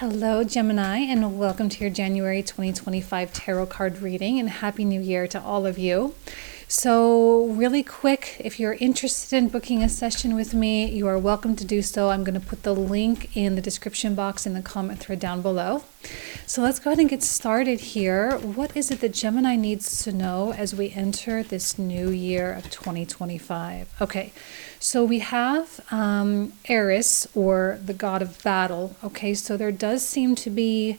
Hello, Gemini, and welcome to your January 2025 tarot card reading, and Happy New Year to all of you. So really quick, if you're interested in booking a session with me, you are welcome to do so. I'm going to put the link in the description box in the comment thread down below. So let's go ahead and get started here. What is it that Gemini needs to know as we enter this new year of 2025? Okay, so we have Eris, or the god of battle. Okay, so there does seem to be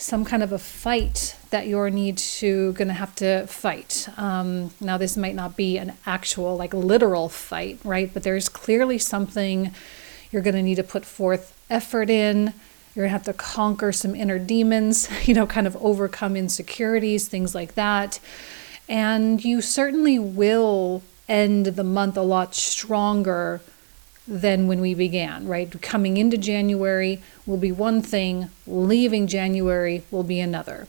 some kind of a fight that you're gonna have to fight. Now this might not be an actual, like, literal fight, right? But there's clearly something you're gonna need to put forth effort in. You're gonna have to conquer some inner demons, kind of overcome insecurities, things like that. And you certainly will end the month a lot stronger than when we began, right? Coming into January will be one thing, leaving January will be another.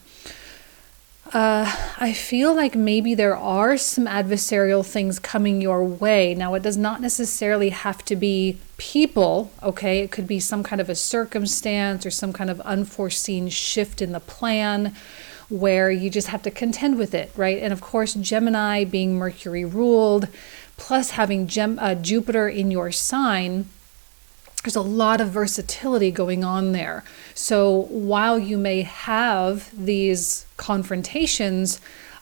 I feel like maybe there are some adversarial things coming your way. Now, it does not necessarily have to be people, okay? It could be some kind of a circumstance or some kind of unforeseen shift in the plan where you just have to contend with it, right? And of course, Gemini being Mercury ruled, plus having Jupiter in your sign, there's a lot of versatility going on there. So while you may have these confrontations,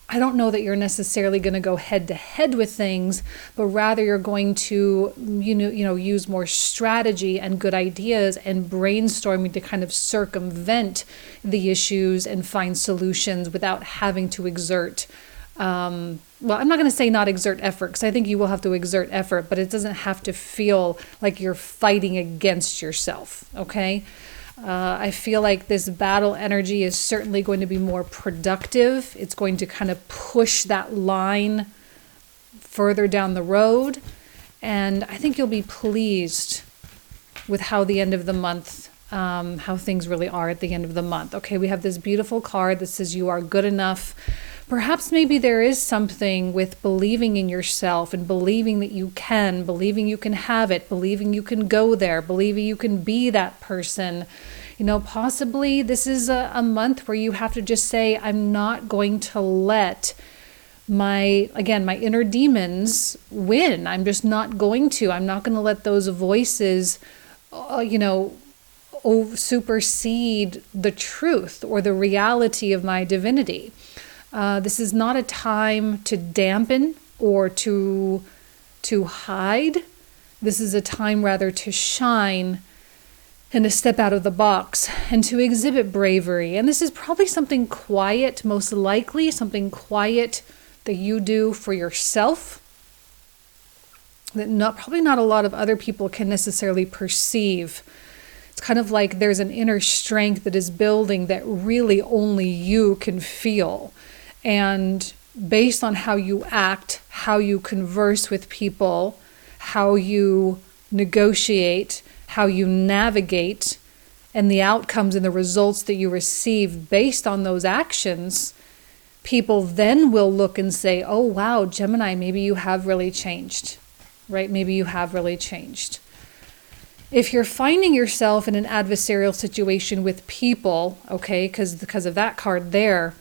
I don't know that you're necessarily going to go head to head with things, but rather you're going to, use more strategy and good ideas and brainstorming to kind of circumvent the issues and find solutions without having to exert, well, I'm not going to say not exert effort, because I think you will have to exert effort, but it doesn't have to feel like you're fighting against yourself, okay? I feel like this battle energy is certainly going to be more productive. It's going to kind of push that line further down the road. And I think you'll be pleased with how the end of the month, how things really are at the end of the month. Okay, we have this beautiful card that says you are good enough. Perhaps maybe there is something with believing in yourself and believing that you can, believing you can have it, believing you can go there, believing you can be that person. Possibly this is a month where you have to just say, I'm not going to let my inner demons win. I'm just not going to. I'm not going to let those voices, supersede the truth or the reality of my divinity. This is not a time to dampen or to hide. This is a time rather to shine and to step out of the box and to exhibit bravery. And this is probably something quiet, most likely something quiet that you do for yourself, that probably not a lot of other people can necessarily perceive. It's kind of like there's an inner strength that is building that really only you can feel. And based on how you act, how you converse with people, how you negotiate, how you navigate, and the outcomes and the results that you receive based on those actions, people then will look and say, oh, wow, Gemini, maybe you have really changed, right? Maybe you have really changed. If you're finding yourself in an adversarial situation with people, okay, because of that card there,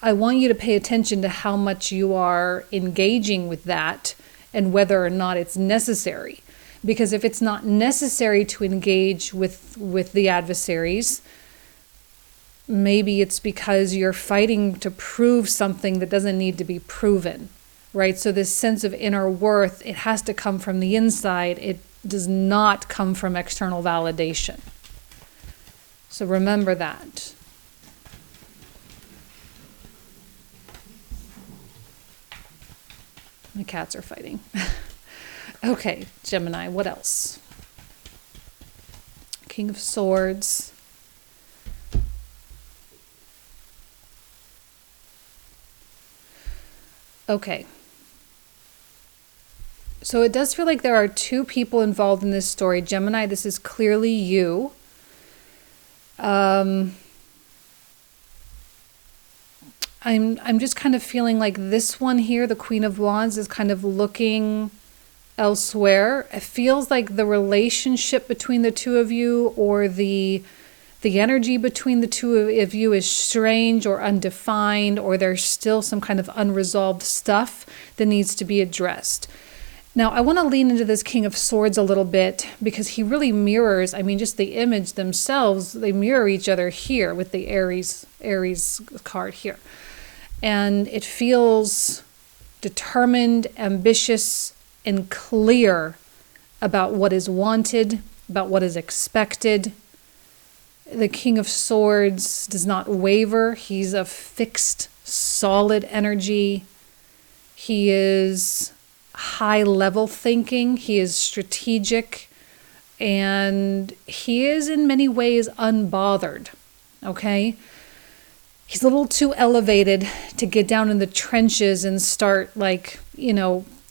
I want you to pay attention to how much you are engaging with that and whether or not it's necessary. Because if it's not necessary to engage with the adversaries, maybe it's because you're fighting to prove something that doesn't need to be proven, right? So this sense of inner worth, it has to come from the inside. It does not come from external validation. So remember that. The cats are fighting. Okay, Gemini, what else? King of Swords. Okay. So it does feel like there are two people involved in this story. Gemini, this is clearly you. I'm just kind of feeling like this one here, the Queen of Wands, is kind of looking elsewhere. It feels like the relationship between the two of you, or the energy between the two of you, is strange or undefined, or there's still some kind of unresolved stuff that needs to be addressed. Now, I want to lean into this King of Swords a little bit, because he really mirrors, I mean, just the image themselves, they mirror each other here with the Aries card here. And it feels determined, ambitious, and clear about what is wanted, about what is expected. The King of Swords does not waver. He's a fixed, solid energy. He is high level thinking. He is strategic. And he is in many ways unbothered. Okay? He's a little too elevated to get down in the trenches and start, like,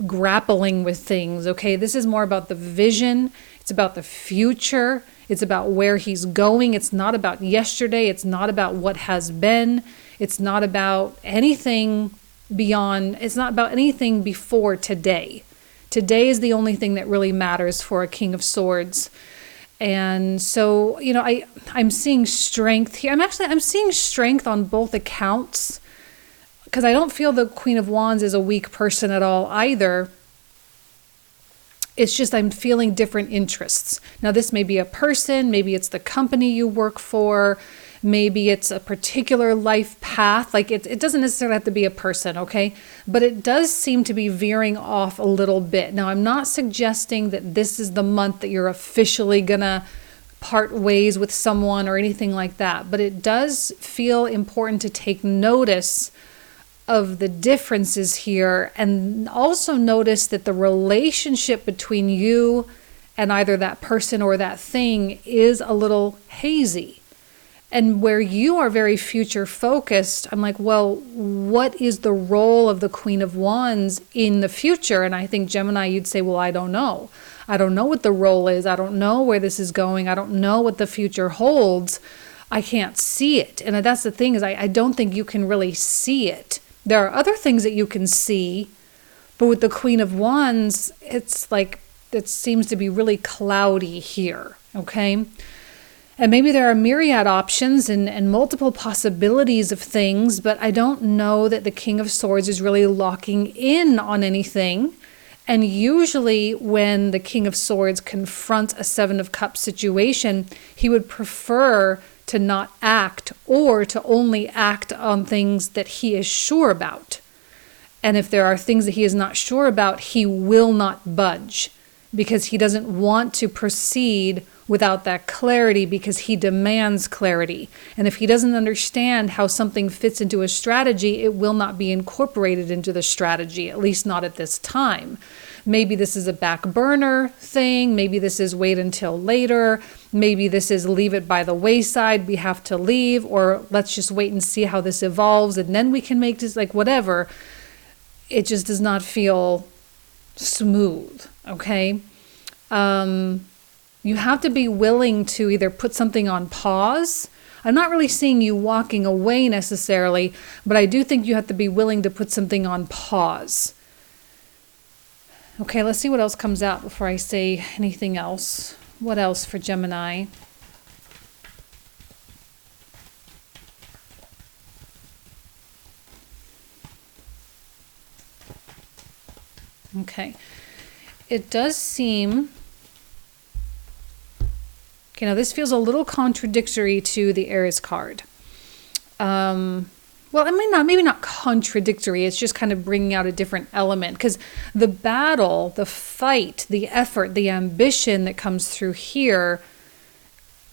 grappling with things. Okay? This is more about the vision. It's about the future. It's about where he's going. It's not about yesterday. It's not about what has been. It's not about anything beyond. It's not about anything before today. Today is the only thing that really matters for a King of Swords. And so, I'm seeing strength here. I'm seeing strength on both accounts, because I don't feel the Queen of Wands is a weak person at all either. It's just I'm feeling different interests. Now, this may be a person, maybe it's the company you work for, maybe it's a particular life path. Like it doesn't necessarily have to be a person, okay? But it does seem to be veering off a little bit. Now, I'm not suggesting that this is the month that you're officially gonna part ways with someone or anything like that, but it does feel important to take notice of the differences here, and also notice that the relationship between you and either that person or that thing is a little hazy. And where you are very future focused, I'm like, well, what is the role of the Queen of Wands in the future? And I think Gemini, you'd say, well, I don't know. I don't know what the role is. I don't know where this is going. I don't know what the future holds. I can't see it. And that's the thing, is I don't think you can really see it. There are other things that you can see, but with the Queen of Wands, it's like, it seems to be really cloudy here, okay? And maybe there are myriad options and multiple possibilities of things, but I don't know that the King of Swords is really locking in on anything. And usually when the King of Swords confronts a Seven of Cups situation, he would prefer to not act, or to only act on things that he is sure about. And if there are things that he is not sure about, he will not budge, because he doesn't want to proceed without that clarity, because he demands clarity. And if he doesn't understand how something fits into a strategy, it will not be incorporated into the strategy, at least not at this time. Maybe this is a back burner thing. Maybe this is wait until later. Maybe this is leave it by the wayside. We have to leave, or let's just wait and see how this evolves, and then we can make this, like, whatever. It just does not feel smooth, okay? You have to be willing to either put something on pause. I'm not really seeing you walking away necessarily, but I do think you have to be willing to put something on pause. Okay, let's see what else comes out before I say anything else. What else for Gemini? Okay. It does seem... Okay, now this feels a little contradictory to the Aries card. Well, it may not, maybe not contradictory. It's just kind of bringing out a different element, because the battle, the fight, the effort, the ambition that comes through here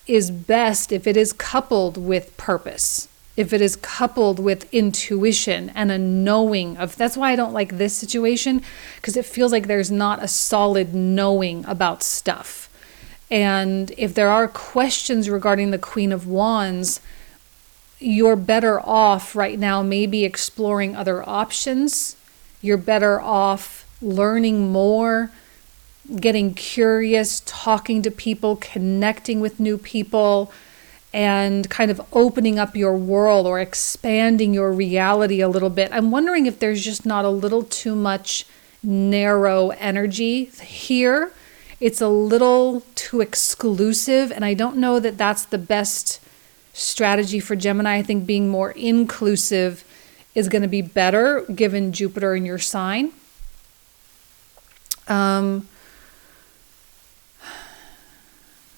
is best if it is coupled with purpose, if it is coupled with intuition and a knowing of. That's why I don't like this situation, because it feels like there's not a solid knowing about stuff. And if there are questions regarding the Queen of Wands, you're better off right now maybe exploring other options. You're better off learning more, getting curious, talking to people, connecting with new people, and kind of opening up your world or expanding your reality a little bit. I'm wondering if there's just not a little too much narrow energy here. It's a little too exclusive, and I don't know that that's the best strategy for Gemini. I think being more inclusive is going to be better given Jupiter in your sign.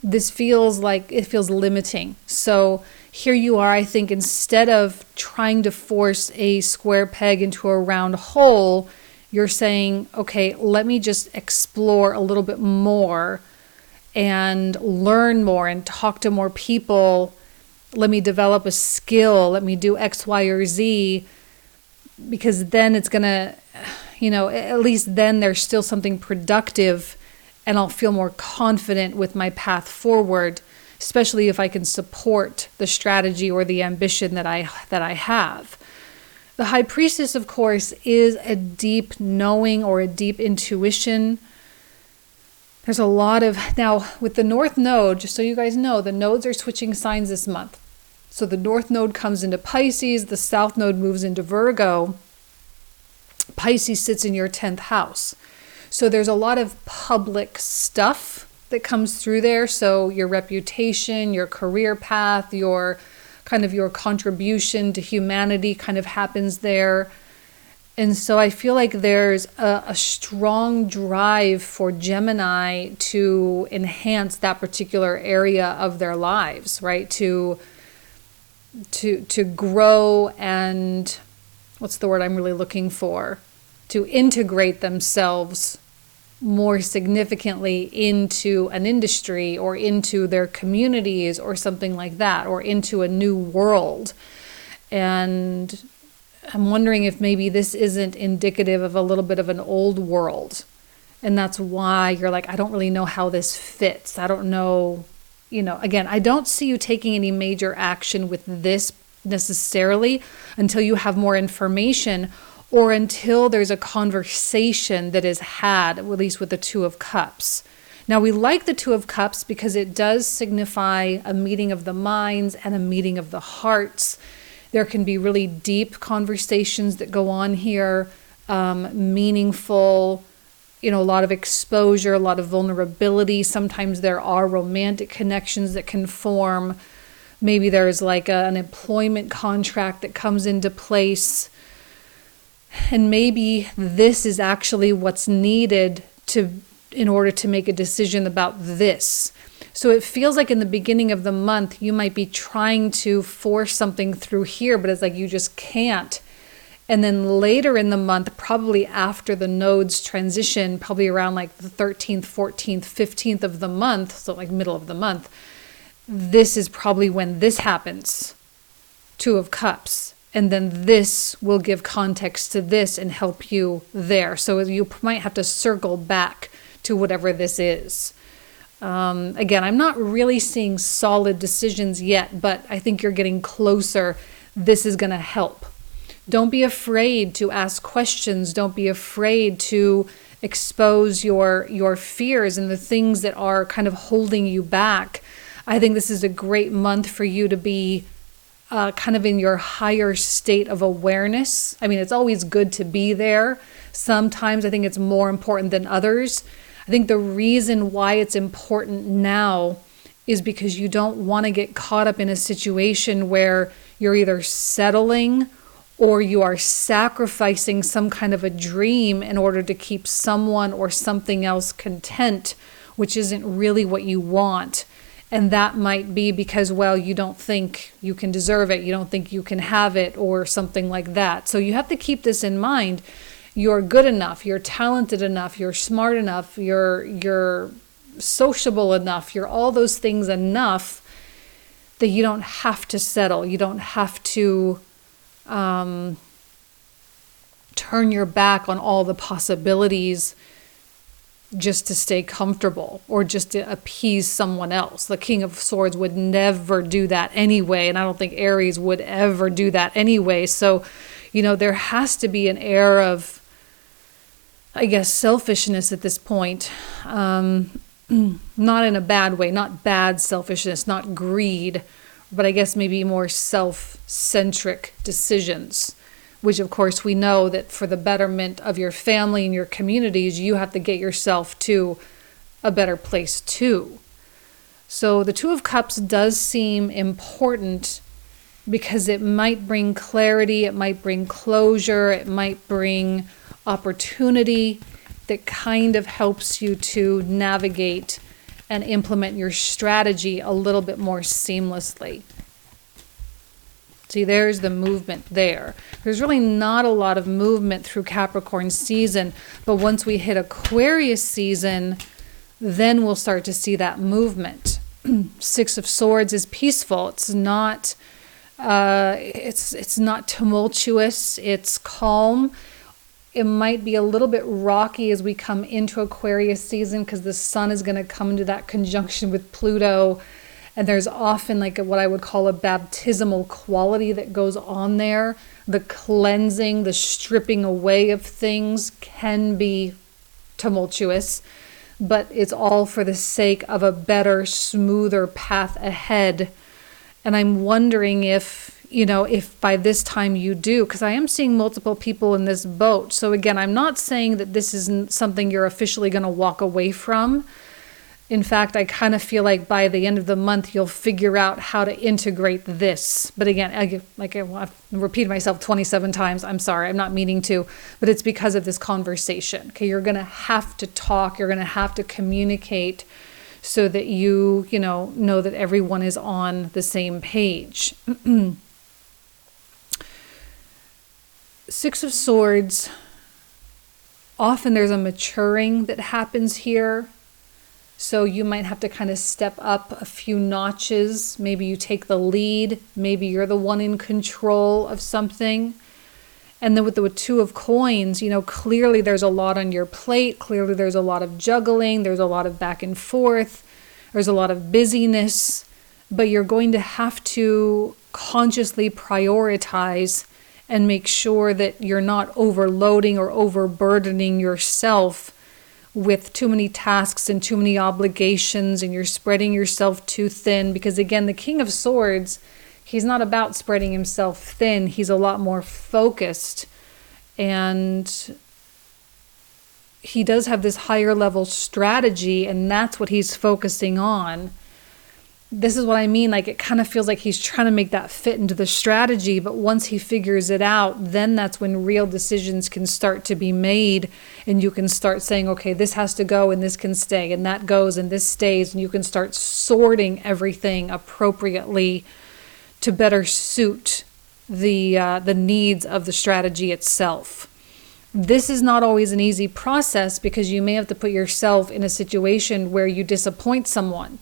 This feels like it feels limiting. So here you are, I think, instead of trying to force a square peg into a round hole, you're saying, okay, let me just explore a little bit more and learn more and talk to more people. Let me develop a skill. Let me do X, Y, or Z, because then it's going to, at least then there's still something productive, and I'll feel more confident with my path forward, especially if I can support the strategy or the ambition that I have. The High Priestess, of course, is a deep knowing or a deep intuition. There's a lot of, now with the North Node, just so you guys know, the nodes are switching signs this month. So the North Node comes into Pisces, the South Node moves into Virgo. Pisces sits in your 10th house. So there's a lot of public stuff that comes through there. So your reputation, your career path, your contribution to humanity kind of happens there. And so I feel like there's a strong drive for Gemini to enhance that particular area of their lives, right? To grow and, what's the word I'm really looking for? To integrate themselves more significantly into an industry or into their communities or something like that, or into a new world. And I'm wondering if maybe this isn't indicative of a little bit of an old world. And that's why you're like, I don't really know how this fits. I don't know, again, I don't see you taking any major action with this necessarily until you have more information, or until there's a conversation that is had, at least with the Two of Cups. Now, we like the Two of Cups because it does signify a meeting of the minds and a meeting of the hearts. There can be really deep conversations that go on here, meaningful, a lot of exposure, a lot of vulnerability. Sometimes there are romantic connections that can form. Maybe there's like an employment contract that comes into place. And maybe this is actually what's needed in order to make a decision about this. So it feels like in the beginning of the month, you might be trying to force something through here, but it's like you just can't. And then later in the month, probably after the nodes transition, probably around like the 13th, 14th, 15th of the month, so like middle of the month, this is probably when this happens. Two of Cups. And then this will give context to this and help you there. So you might have to circle back to whatever this is. Again, I'm not really seeing solid decisions yet, but I think you're getting closer. This is going to help. Don't be afraid to ask questions. Don't be afraid to expose your fears and the things that are kind of holding you back. I think this is a great month for you to be kind of in your higher state of awareness. I mean, it's always good to be there. Sometimes I think it's more important than others. I think the reason why it's important now is because you don't want to get caught up in a situation where you're either settling or you are sacrificing some kind of a dream in order to keep someone or something else content, which isn't really what you want. And that might be because, well, you don't think you can deserve it. You don't think you can have it or something like that. So you have to keep this in mind. You're good enough. You're talented enough. You're smart enough. You're sociable enough. You're all those things enough that you don't have to settle. You don't have to turn your back on all the possibilities just to stay comfortable or just to appease someone else. The King of Swords would never do that anyway, and I don't think Aries would ever do that anyway. So, there has to be an air of, I guess, selfishness at this point. Not in a bad way, not bad selfishness, not greed, but I guess maybe more self-centric decisions. which of course we know that for the betterment of your family and your communities, you have to get yourself to a better place too. So the Two of Cups does seem important because it might bring clarity, it might bring closure, it might bring opportunity that kind of helps you to navigate and implement your strategy a little bit more seamlessly. See, there's the movement there. There's really not a lot of movement through Capricorn season, but once we hit Aquarius season, then we'll start to see that movement. Six of Swords is peaceful. It's not tumultuous. It's calm. It might be a little bit rocky as we come into Aquarius season because the sun is going to come into that conjunction with Pluto. And there's often like what I would call a baptismal quality that goes on there. The cleansing, the stripping away of things can be tumultuous, but it's all for the sake of a better, smoother path ahead. And I'm wondering if by this time you do, because I am seeing multiple people in this boat. So again, I'm not saying that this isn't something you're officially going to walk away from. In fact, I kind of feel like by the end of the month, you'll figure out how to integrate this. But again, I've repeated myself 27 times. I'm sorry, I'm not meaning to, but it's because of this conversation. Okay, you're going to have to talk. You're going to have to communicate so that you know that everyone is on the same page. Six of Swords, often there's a maturing that happens here. So you might have to kind of step up a few notches. Maybe you take the lead. Maybe you're the one in control of something. And then with the Two of Coins, clearly there's a lot on your plate. Clearly there's a lot of juggling. There's a lot of back and forth. There's a lot of busyness. But you're going to have to consciously prioritize and make sure that you're not overloading or overburdening yourself with too many tasks and too many obligations, and you're spreading yourself too thin. Because again, the King of Swords, he's not about spreading himself thin. He's a lot more focused, and he does have this higher level strategy, and that's what he's focusing on. This is what I mean, like it kind of feels like he's trying to make that fit into the strategy, but once he figures it out, then that's when real decisions can start to be made, and you can start saying, okay, this has to go and this can stay, and that goes and this stays, and you can start sorting everything appropriately to better suit the needs of the strategy itself. This is not always an easy process because you may have to put yourself in a situation where you disappoint someone.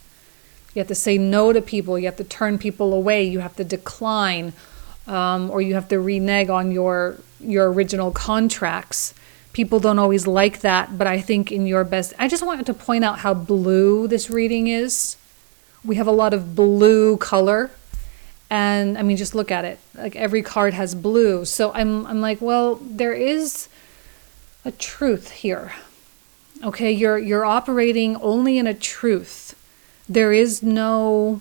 You have to say no to people. You have to turn people away. You have to decline, or you have to renege on your original contracts. People don't always like that, but I think in your best... I just wanted to point out how blue this reading is. We have a lot of blue color, and I mean, just look at it. Like every card has blue. So I'm like, well, there is a truth here. Okay, you're operating only in a truth. There is no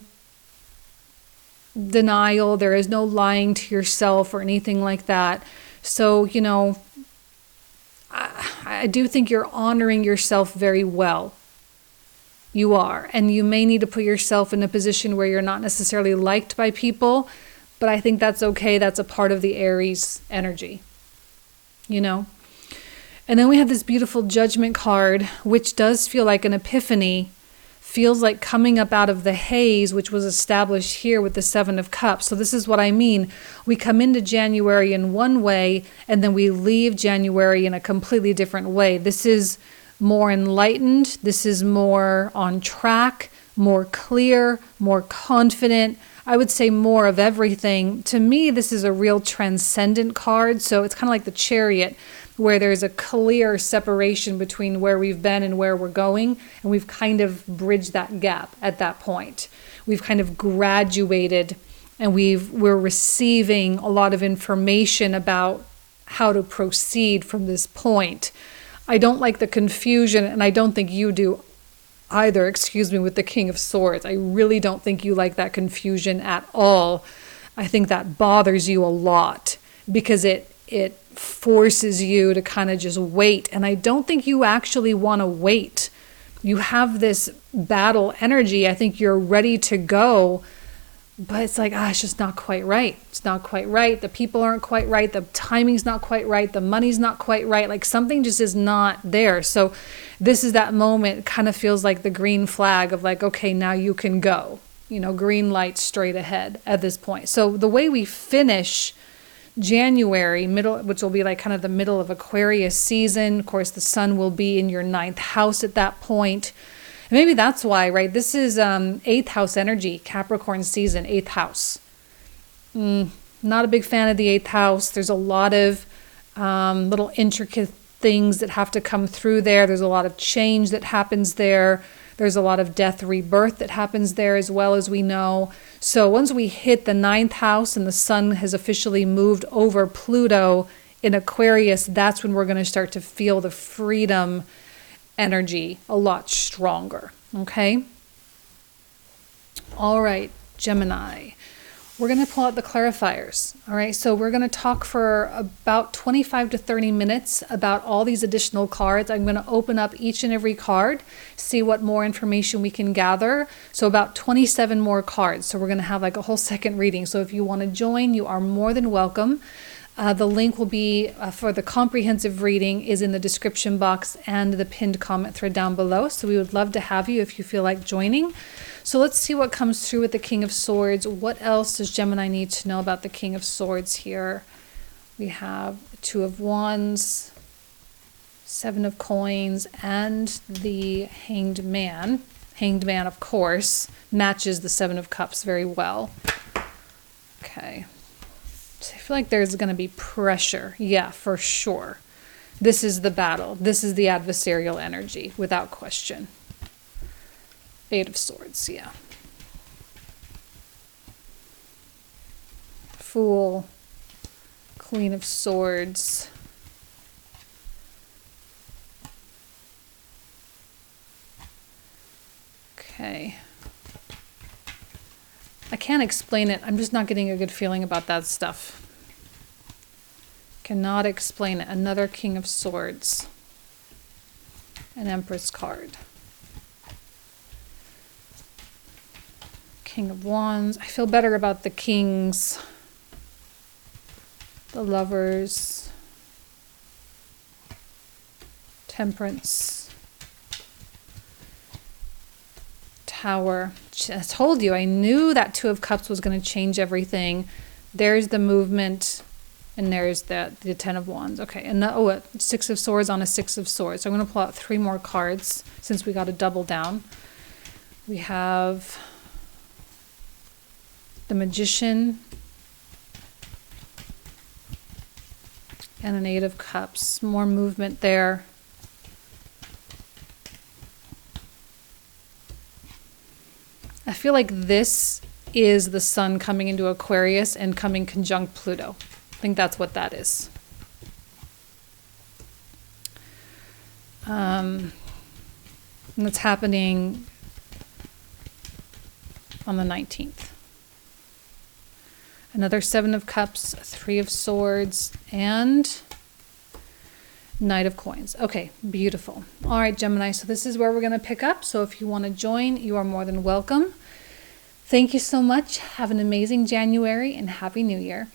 denial. There is no lying to yourself or anything like that. So, I do think you're honoring yourself very well. You are. And you may need to put yourself in a position where you're not necessarily liked by people, but I think that's okay. That's a part of the Aries energy, And then we have this beautiful Judgment card, which does feel like an epiphany. Feels like coming up out of the haze, which was established here with the Seven of Cups. So this is what I mean. We come into January in one way, and then we leave January in a completely different way. This is more enlightened. This is more on track, more clear, more confident. I would say more of everything. To me, this is a real transcendent card. So it's kind of like the Chariot, where there's a clear separation between where we've been and where we're going, and we've kind of bridged that gap at that point. We've kind of graduated, and we're receiving a lot of information about how to proceed from this point. I don't like the confusion, and I don't think you do either, with the King of Swords. I really don't think you like that confusion at all. I think that bothers you a lot because it it forces you to kind of just wait. And I don't think you actually want to wait. You have this battle energy. I think you're ready to go, but it's like, it's just not quite right. It's not quite right. The people aren't quite right. The timing's not quite right. The money's not quite right. Like something just is not there. So this is that moment. It kind of feels like the green flag of like, okay, now you can go. Green light straight ahead at this point. So the way we finish January, which will be like kind of the middle of Aquarius season. Of course, the sun will be in your ninth house at that point. And maybe that's why, right? This is eighth house energy, Capricorn season, eighth house. Not a big fan of the eighth house. There's a lot of little intricate things that have to come through there. There's a lot of change that happens there. There's a lot of death, rebirth that happens there as well, as we know. So once we hit the ninth house and the sun has officially moved over Pluto in Aquarius, that's when we're going to start to feel the freedom energy a lot stronger. Okay? All right, Gemini. We're going to pull out the clarifiers. All right, so we're going to talk for about 25 to 30 minutes about all these additional cards. I'm going to open up each and every card, see what more information we can gather. So about 27 more cards. So we're going to have like a whole second reading. So if you want to join, you are more than welcome. The link will be for the comprehensive reading is in the description box and the pinned comment thread down below. So we would love to have you if you feel like joining. So let's see what comes through with the King of Swords. What else does Gemini need to know about the King of Swords here? We have Two of Wands, Seven of Coins, and the Hanged Man. Hanged Man, of course, matches the Seven of Cups very well. Okay. So I feel like there's going to be pressure. Yeah, for sure. This is the battle. This is the adversarial energy, without question. Eight of Swords, yeah. Fool, Queen of Swords. Okay. I can't explain it. I'm just not getting a good feeling about that stuff. Cannot explain it. Another King of Swords. An Empress card. King of Wands. I feel better about the Kings. The Lovers. Temperance. Tower. I told you, I knew that Two of Cups was going to change everything. There's the movement, and there's the Ten of Wands. Okay, and a Six of Swords on a Six of Swords. So I'm going to pull out 3 more cards since we got a double down. We have the Magician and an Eight of Cups. More movement there. I feel like this is the sun coming into Aquarius and coming conjunct Pluto. I think that's what that is. And that's happening on the 19th. Another Seven of Cups, 3 of Swords, and Knight of Coins. Okay, beautiful. All right, Gemini, so this is where we're going to pick up. So if you want to join, you are more than welcome. Thank you so much. Have an amazing January and Happy New Year.